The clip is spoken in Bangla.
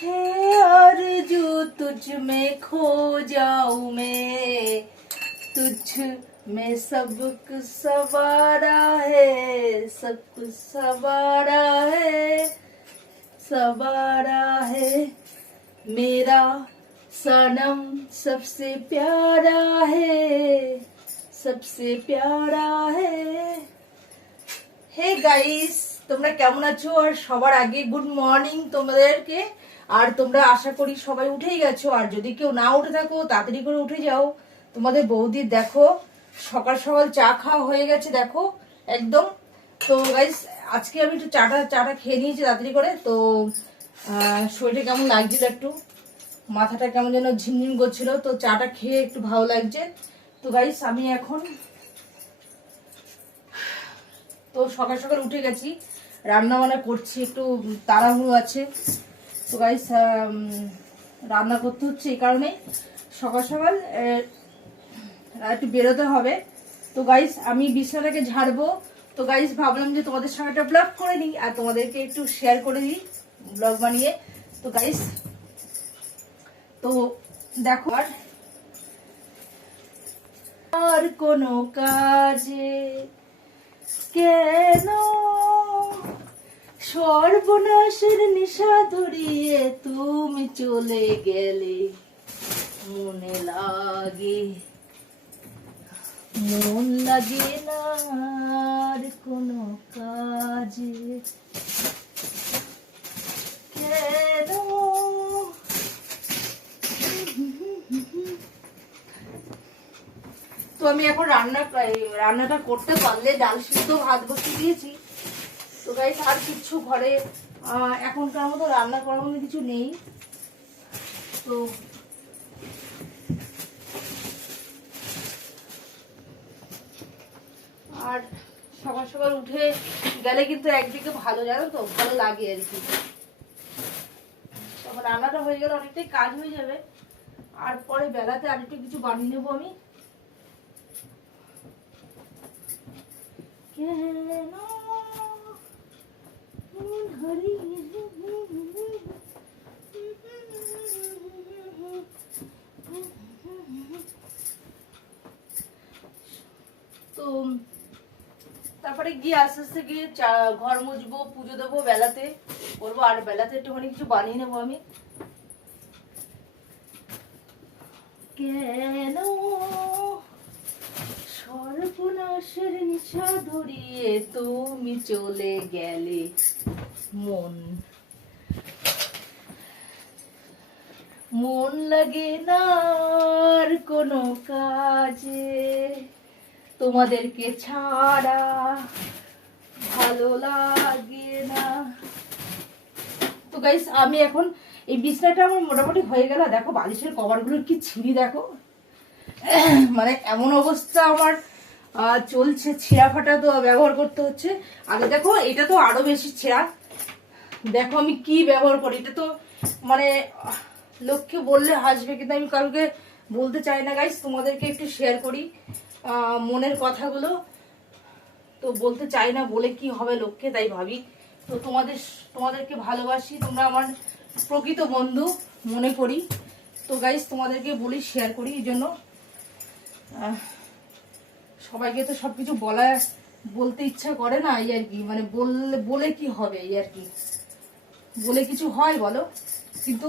है आरज़ू तुझ में खो जाऊं मैं, तुझ में सब कुछ सवारा है, सब कुछ सवारा है, सवारा है मेरा सनम सबसे प्यारा है, सबसे प्यारा है। हे गाइस, তোমরা কেমন আছো? আর সবার আগে গুড মর্নিং তোমাদেরকে। আর তোমরা আশা করি সবাই উঠেই গেছো, আর যদি কেউ না উঠে থাকো তাড়াতাড়ি করে উঠে যাও। তোমাদের বৌদির দেখো সকাল সকাল চা খাওয়া হয়ে গেছে দেখো একদম। তো গাইস আজকে আমি একটু চাটা খেয়ে নিয়েছি তাড়াতাড়ি করে। তো শরীরটা কেমন লাগছিল, একটু মাথাটা কেমন যেন ঝিমঝিম করছিল, তো চাটা খেয়ে একটু ভালো লাগছে। তো গাইস আমি এখন তো সকাল সকাল উঠে গেছি, রান্না বান্না করছি, একটু তাড়াহুড়ো আছে। তো গাইস রান্না করতে হচ্ছে এই কারণে সকাল সকাল একটু বেরোতে হবে। তো গাইস আমি বিছানাটাকে ঝাড়বো। তো গাইস ভাবলাম যে তোমাদের সঙ্গে একটা ব্লগ করে নিই আর তোমাদেরকে একটু শেয়ার করে দিই ব্লগ বানিয়ে। তো গাইস তো দেখো আর কোনো কাজে কেন সর্বনাশের নিশা ধরিয়ে তুমি চলে গেলে, মনে লাগে মন লাগে না আর কোনো কাজে কেন। তো আমি এখন রান্নাটা করতে পারলে ডাল সিদ্ধ ভাত বসিয়ে দিয়েছি। তো গাইস আর কিছু ঘরে এখনকার মতো রান্না করার মতো কিছু নেই। তো আর সকাল সকাল উঠে গেলে কিন্তু একদিকে ভালো, জানো তো, ভালো লাগে আর কি। তখন রান্নাটা হয়ে গেলে অনেকটাই কাজ হয়ে যাবে, আর পরে বেলাতে আর একটু কিছু বানিয়ে নেবো আমি। কেন তো তারপরে গিয়ে আস্তে আস্তে গিয়ে ঘর মুছবো, পুজো দেবো, বেলাতে করবো, আর বেলাতে একটুখানি কিছু বানিয়ে নেবো আমি। কেন সর্বনাশের নিশা ধরিয়ে তুমি চলে গেলে, মন লাগে না আর কোনো কাজে, তোমাদেরকে ছাড়া ভালো লাগে না। তো গাইস আমি এখন এই বিছনাটা আমার মোটামুটি হয়ে গেল। দেখো বালিশের কভারগুলোর কি ছিঁড়ি দেখো, মানে এমন অবস্থা আমার চলছে, ছেঁড়া ফাটা তো ব্যবহার করতে হচ্ছে। আগে দেখো এটা তো আরো বেশি ছেঁড়া, দেখো আমি কি ব্যবহার করি। এটা তো মানে লোককে বললে হাসবে, কিন্তু আমি কাউকে বলতে চাই না গাইস, তোমাদেরকে একটু শেয়ার করি মনের কথাগুলো। তো বলতে চাই না, বলে কি হবে লোককে, তাই ভাবি। তো তোমাদেরকে ভালোবাসি, তোমরা আমার প্রকৃত বন্ধু মনে করি। তো গাইস তোমাদেরকে বলি, শেয়ার করি, এই জন্য সবাইকে তো সবকিছু বলতে ইচ্ছা করে না, এই আর কি। মানে বলে কি হবে, এই আর কি, বলে কিছু হয় বলো? কিন্তু